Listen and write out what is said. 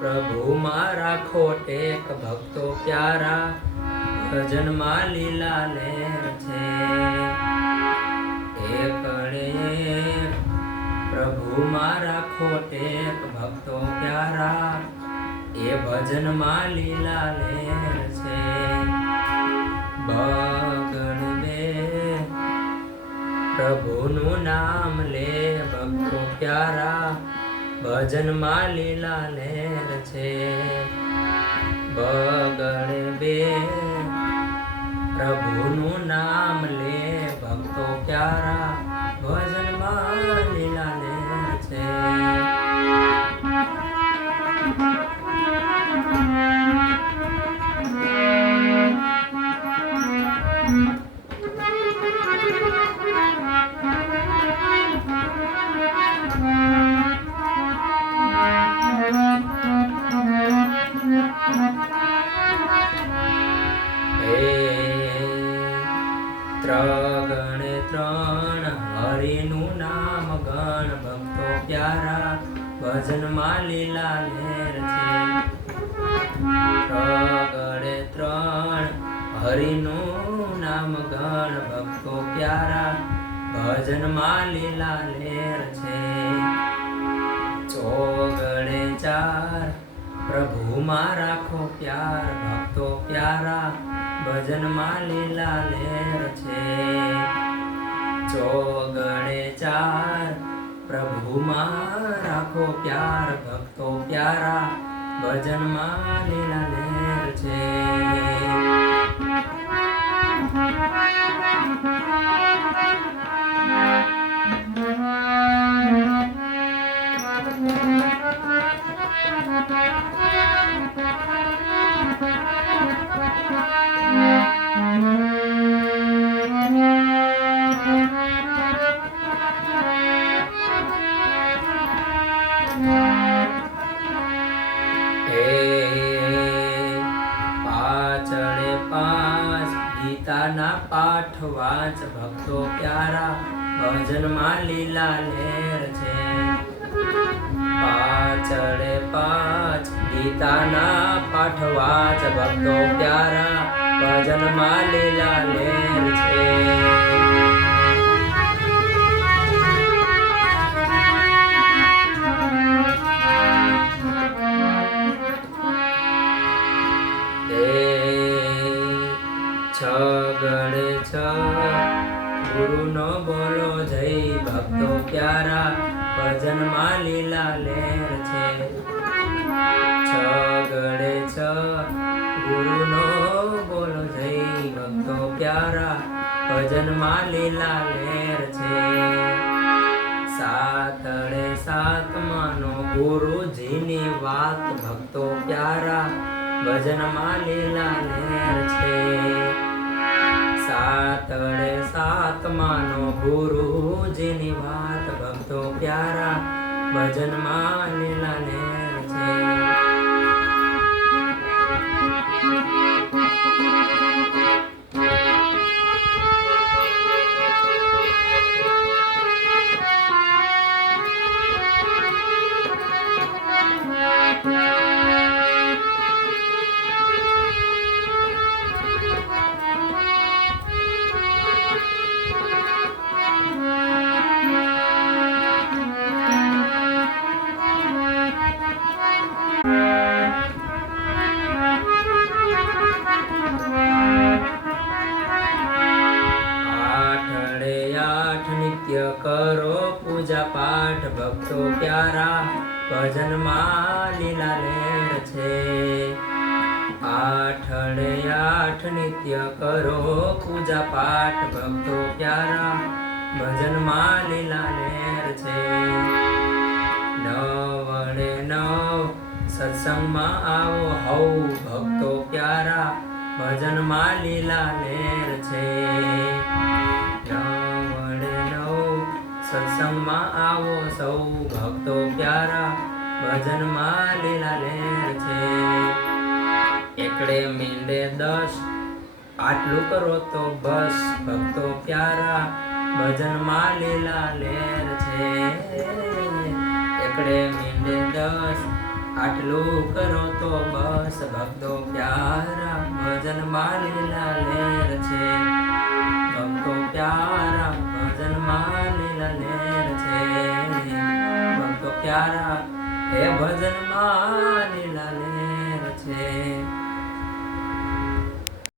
प्रभु मारा खोटेक भक्तो प्यारा भजन में लीला लेर छे। प्रभु मारा खोटेक भक्तो प्यारा ए भजन में लीला लेर छे। बगड़ दे प्रभु नु नाम ले भक्तो प्यारा भजन में लीला लेर छे। बगड़ बे प्रभु नु नाम ले भक्तो प्यारा भजन में लीला लेर छे। त्रण त्रण हरिनु नाम गण भक्तो प्यारा भजन में लीला लेर छे। त्रण त्रण हरिनु नाम गण भक्तो प्यारा भजन में लीला लेर छे। चौगड़े चार प्रभु मा राखो प्यार भक्तो प्यारा भजन में लीला लेर छे। चौगड़े चार प्रभु मा राखो प्यार भक्तो प्यारा भजन में लीला लेर छे। पाचड़े पांच गीता ना पाठ वाच भक्तो प्यारा भजन में लीला लेर छे। पाचड़े पांच गीता ना पाठ वाच भक्तो प्यारा भजन में लीला लेर छे। छगड़े छ गुरु नो बोलो जय भक्तो प्यारा भजन में लीला लेर छे। छगड़े छ गुरु नो बोलो जय भक्तो प्यारा भजन में लीला लेर छे। सातड़े सात मानो गुरु जी नी वात भक्तो प्यारा भजन में लीला लेर छे। सातड़े सात मानो गुरु जी नी वात भक्तो प्यारा भजन में लीला लेर छे। करो पूजा पाठ भक्तो प्यारा भजन में लीला लेर छे। आठड़े आठ नित्य करो पूजा पाठ भक्तो प्यारा भजन में लीला लेर छे। नवड़े नव સત્સંગમાં આવો હૌ ભક્તો પ્યારા ભજનમાં લીલા લહેર છે સત્સંગમાં આવો સૌ ભક્તો પ્યારા ભજનમાં લીલા લહેર છે એકડે મીંડે 10 આટલું કરો તો બસ ભક્તો પ્યારા ભજનમાં લીલા લહેર છે એકડે મીંડે 10 આટલું કરો તો બસ ભક્તો પ્યારા ભજનમાં લીલા લહેર છે ભક્તો પ્યારા ભજનમાં લીલા લહેર છે ભક્તો પ્યારા હે ભજનમાં લીલા લહેર છે